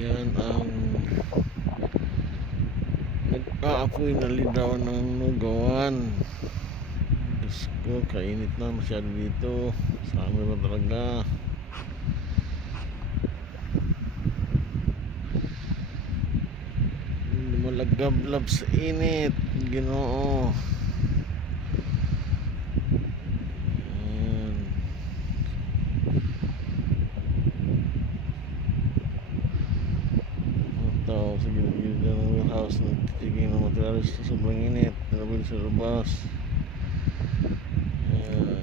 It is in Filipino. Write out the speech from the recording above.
Yan ang nag-aapoy na lidaw ng Nugawan. Diyos ko, kainit na masyado dito. Sa amin na talaga. Malagablab sa init, Ginoo. Tao sa gilid-gilid ng warehouse nagtitigil ng materialis sa sobrang init, nabili sa labas. Ayan.